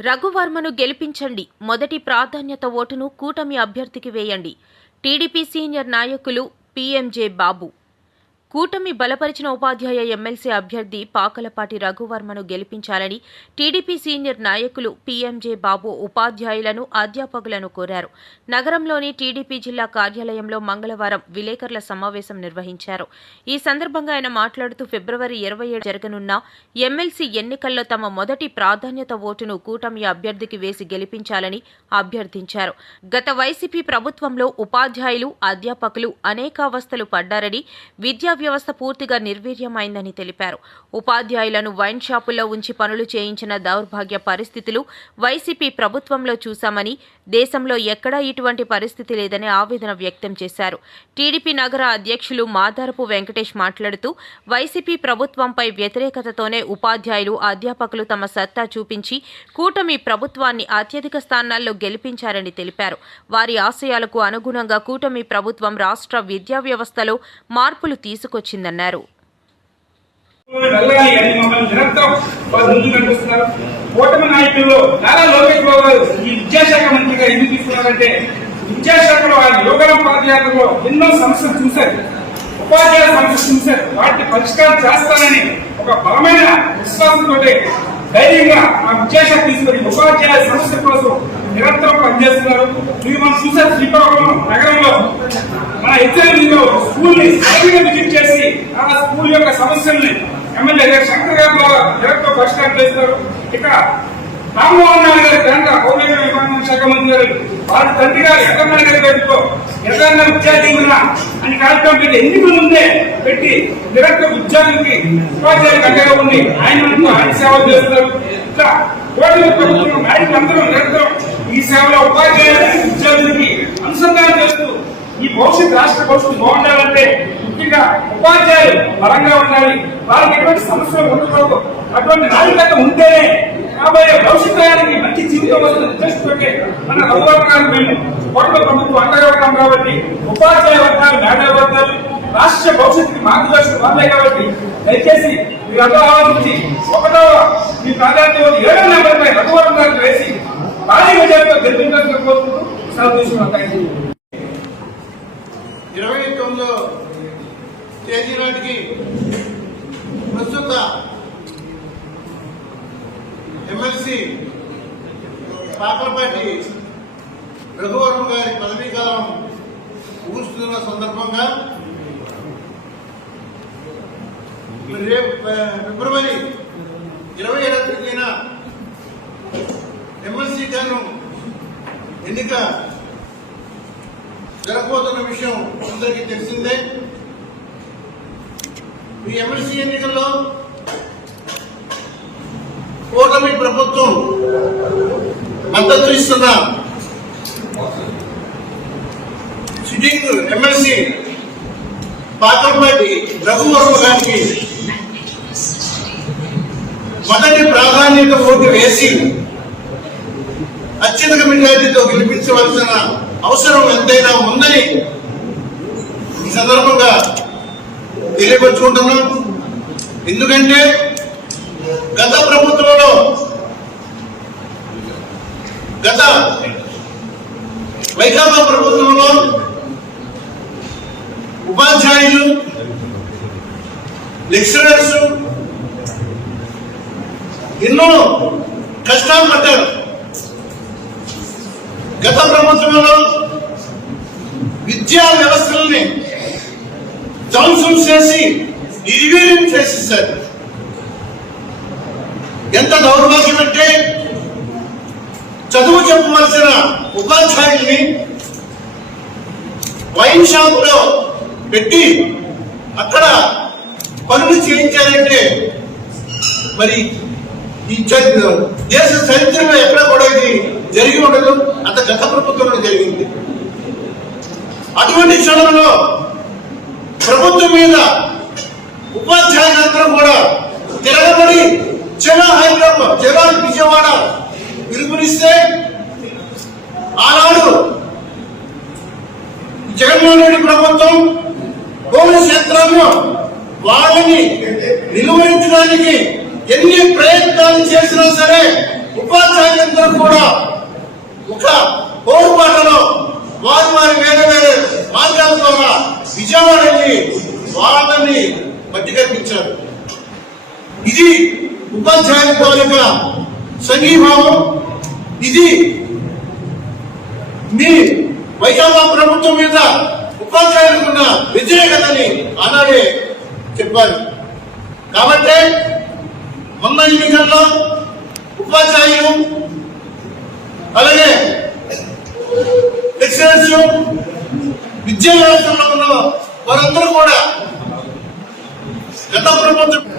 రఘువర్మను గెలిపించండి. మొదటి ప్రాధాన్యత ఓటును కూటమి అభ్యర్థికి వేయండి. టీడీపీ సీనియర్ నాయకులు పీఎంజే బాబు. కూటమి బలపరిచిన ఉపాధ్యాయ ఎమ్మెల్సీ అభ్యర్థి పాకలపాటి రఘువర్మను గెలిపించాలని టీడీపీ సీనియర్ నాయకులు పీఎంజే బాబు ఉపాధ్యాయులను అధ్యాపకులను కోరారు. నగరంలోని టీడీపీ జిల్లా కార్యాలయంలో మంగళవారం విలేకరుల సమావేశం నిర్వహించారు. ఈ సందర్భంగా ఆయన మాట్లాడుతూ ఫిబ్రవరి ఇరవై ఏడు జరగనున్న ఎమ్మెల్సీ ఎన్నికల్లో తమ మొదటి ప్రాధాన్యత ఓటును కూటమి అభ్యర్థికి వేసి గెలిపించాలని అభ్యర్థించారు. గత వైసీపీ ప్రభుత్వంలో ఉపాధ్యాయులు అధ్యాపకులు అనేకావస్థలు పడ్డారని విద్యా వ్యవస్థ పూర్తిగా నిర్వీర్యమైందని తెలిపారు. ఉపాధ్యాయులను వైన్ షాపుల్లో ఉంచి పనులు చేయించిన దౌర్భాగ్య పరిస్థితులు వైసీపీ ప్రభుత్వంలో చూశామని దేశంలో ఎక్కడా ఇటువంటి పరిస్థితి లేదని ఆవేదన వ్యక్తం చేశారు. టీడీపీ నగర అధ్యక్షులు మాదారపు వెంకటేష్ మాట్లాడుతూ వైసీపీ ప్రభుత్వంపై వ్యతిరేకతతోనే ఉపాధ్యాయులు అధ్యాపకులు తమ సత్తా చూపించి కూటమి ప్రభుత్వాన్ని అత్యధిక స్థానాల్లో గెలిపించారని తెలిపారు. వారి ఆశయాలకు అనుగుణంగా కూటమి ప్రభుత్వం రాష్ట్ర విద్యా వ్యవస్థలో మార్పులు తీసుకు వెళ్ళాలి అని మమ్మల్ని నిరంతరం వాళ్ళు కూటమి నారా లోకేష్ బాబు గారు ఈ విద్యాశాఖ మంత్రిగా ఎందుకు తీసుకున్నారంటే విద్యాశాఖలో ఆయన యోగనం పాదయాత్రలో ఎన్నో సమస్యలు చూశారు. ఉపాధ్యాయుల సమస్యలు చూశారు. వాటిని పరిష్కారం చేస్తారని ఒక బలమైన విశ్వాసంతో ధైర్యంగా ఆ విద్యాశాఖ తీసుకొని ఉపాధ్యాయుల సమస్య కోసం నిరంతరం పనిచేస్తున్నారు. మీరు మనం చూసే శ్రీకాకుళం నగరంలో మన హెచ్ఐలో స్కూల్ని సరిగ్గా విజిట్ చేసి ఆ స్కూల్ యొక్క సమస్యల్ని ఎమ్మెల్యే శంకర్ గారు ద్వారా నిరంతరం పరిష్కారం చేస్తారు ఇక రామ్మోహన్ నాయుడు గారి తండ్రి పౌర్ణమి విమానం శాఖ మంత్రి గారు వారి తండ్రి గారు ఎక్కడన్నా గారి పేరుతో ఎక్కడన్నా విద్యా అని కార్యక్రమం పెట్టి ఎన్నికల ముందే పెట్టి నిరంతరం ఉద్యోగానికి ఉపాధ్యాయులు దగ్గర ఉండి ఆయన ముందు ఆయన సేవలు చేస్తారు ఇట్లా కోటి ప్రభుత్వం నాయకులందరూ నిరంతరం ఈ సేవలో ఉపాధ్యాయులకి విద్యార్థులకి అనుసంధానం చేస్తూ ఈ భవిష్యత్ రాష్ట్ర భవిష్యత్తు బాగుండాలంటే ముఖ్యంగా ఉపాధ్యాయులు బలంగా ఉండాలి వాళ్ళకి ఎటువంటి సమస్యలు ఉండకూడదు అటువంటి నాయకత్వం ఉంటేనే రాబోయే భవిష్యత్తుకి మంచి జీవితం వస్తుంది ఉద్దేశంతో మన రఘువర్మ మేము కోట్ల ప్రభుత్వం అండగా ఉన్నాం కాబట్టి ఉపాధ్యాయ వర్గాలు మేధావి వర్గాలు రాష్ట్ర భవిష్యత్తుకి మార్గదర్శకం వాళ్ళే కాబట్టి దయచేసి మీరందరూ ఆలోచించి ఒకటో మీ ప్రాధాన్యత ఏడో నెంబర్పై రఘువరం గారిని వేసి భారీ విజయంతో గెలిపించాలని కోరుకుంటూ సెలవు తీసుకున్నాం. థ్యాంక్ యూ ఇరవై తొమ్మిదో తేదీ నాటికి ప్రస్తుత ఎమ్మెల్సీ పాకలపాటి రఘువరం గారి పదవీకాలం ముగుస్తున్న సందర్భంగా మరి రేపు ఆ, ఫిబ్రవరి ఇరవై ఏడవ తేదీన ఎమ్మెల్సీ గాను ఎన్నిక జరగబోతున్న విషయం అందరికీ తెలిసిందే. ఈ ఎమ్మెల్సీ ఎన్నికల్లో కూటమి ప్రభుత్వం మద్దతు ఇస్తున్న సిట్టింగ్ ఎమ్మెల్సీ పాకంపాటి రఘువర్మ గారికి మొదటి ప్రాధాన్యత ఓటు వేసి అత్యధిక మెజార్టీతో గెలిపించవలసిన అవసరం ఎంతైనా ఉందని ఈ సందర్భంగా తెలియపరుచుకుంటున్నాం. ఎందుకంటే గత ప్రభుత్వంలో గత వైకాపా ప్రభుత్వంలో ఉపాధ్యాయులు లెక్చరర్స్ ఎన్నో కష్టాలు పడ్డారు. గత ప్రభుత్వంలో విద్యా వ్యవస్థలని ధ్వంసం చేసి నిర్వీర్యం చేసేసారు. ఎంత దౌర్భాగ్యం అంటే చదువు చెప్పవలసిన ఉపాధ్యాయుల్ని వైన్ షాపులో పెట్టి అక్కడ పనులు చేయించారంటే మరి ఈ చరిత్ర దేశ చరిత్రలో ఎక్కడ కూడా ఇది జరిగి ఉండదు. అంత గత ప్రభుత్వంలో జరిగింది. అటువంటి క్షణంలో ప్రభుత్వం మీద ఉపాధ్యాయులందరూ కూడా తిరగబడి చెలా హైదరాబాద్ చెలా విజయవాడ పిలుపునిస్తే ఆనాడు జగన్మోహన్ రెడ్డి ప్రభుత్వం భూమి క్షేత్రంలో వాళ్ళని నిలువరించడానికి ఎన్ని ప్రయత్నాలు చేసినా సరే ఉపాధ్యాయులందరూ కూడా ఒక పోరుబాటలో వారి వారి వేరే వేరే మార్గాల ద్వారా విజయవాడ వాళ్ళని మట్టికల్పించారు ఇది ఉపాధ్యాయుల తాలూకా సంఘీభావం. ఇది మీ వైకాపా ప్రభుత్వం మీద ఉపాధ్యాయులకున్న వ్యతిరేకతని ఆనాడే చెప్పారు. కాబట్టి మొన్న ఎన్నికల్లో ఉపాధ్యాయులు అలాగే లెక్చరర్స్ విద్యా వ్యవస్థలో ఉన్న వారందరూ కూడా గత ప్రభుత్వం